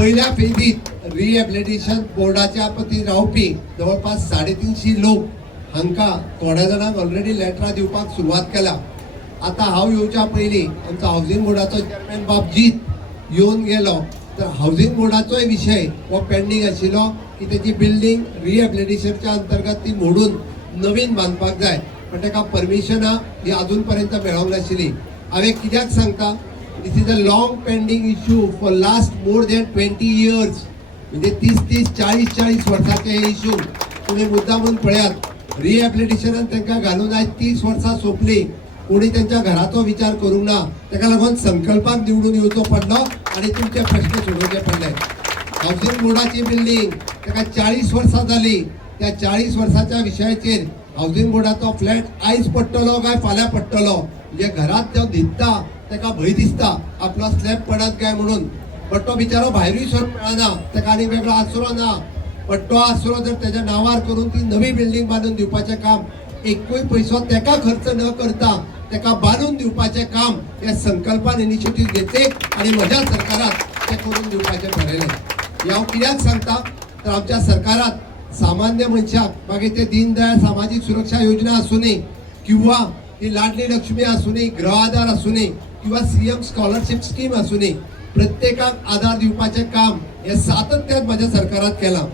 पहिल्या फेजीत रिहॅबिलिटेशन बोर्डाच्या पती रावपी जवळपास 350 लोक हांका थोड्या जाणांक ऑलरेडी लेटरां दिवपाक सुरवात केला। आता हांव येवच्या पयलीं आमचो हावजिंग बोर्डाचो चेअरमॅन बाबजीत येवन गेलो तर हावजिंग बोर्डाचोय विषय हो पेंडिंग आशिल्लो की तेची बिल्डिंग रिहॅबिलिटेशनच्या अंतर्गत ती मोडून नवीन बांदपाक जाय, पण ताका परमिशनां ही अजून पर्यंत मेळोंक नाशिल्ली। हांवें कित्याक सांगता, this is a long pending issue for last more than 20 years, म्हणजे 30 40 वर्सांचे हे इश्यू। तुम्ही मुद्दामून पळयात, रिहॅबिलिटेशनान तांकां घालून आयज 30 वर्सां सोंपली, कोणी त्यांच्या घराचो विचार करूंक ना, ताका लागून संकल्पाक निवडून येवचो पडलो आणि तुमचे प्रश्न सोडोवचे पडले। हावजिंग बोर्डाची बिल्डिंग ताका 40 वर्सां जाली, त्या 40 वर्साच्या विशयाचेर हावजिंग बोर्डाचो फ्लॅट आयज पडटलो काय फाल्यां पडटलो, म्हणजे घरात जो न्हिदता ताका भंय दिसता आपलो स्लॅब पडत काय म्हणून, पण तो बिचारो भायरूय सरूंक मेळना, ताका आनी वेगळो आसरो ना, पण तो आसरो जर त्याच्या नावार करून ती नवी बिल्डिंग बांदून दिवपाचें काम एकूय पयसो ताका खर्च न करता ताका बांदून दिवपाचें काम या संकल्पान इनिशिएटिव्ह घेतले आणि म्हज्या सरकारात ते करून दिवपाचें ठरयलें। हांव कित्याक सांगता तर आमच्या सरकारात सामान्य मनशाक मागीर ते दीनदयाळ सामाजिक सुरक्षा योजना आसूनी किंवा ती लाडली लक्ष्मी आसूनी, गृह आधार आसूनी किंवा सीएम स्कॉलरशिप स्कीम आसूनी, प्रत्येकाक आधार दिवपाचें काम हे सातत्यान माझ्या सरकारात केलां।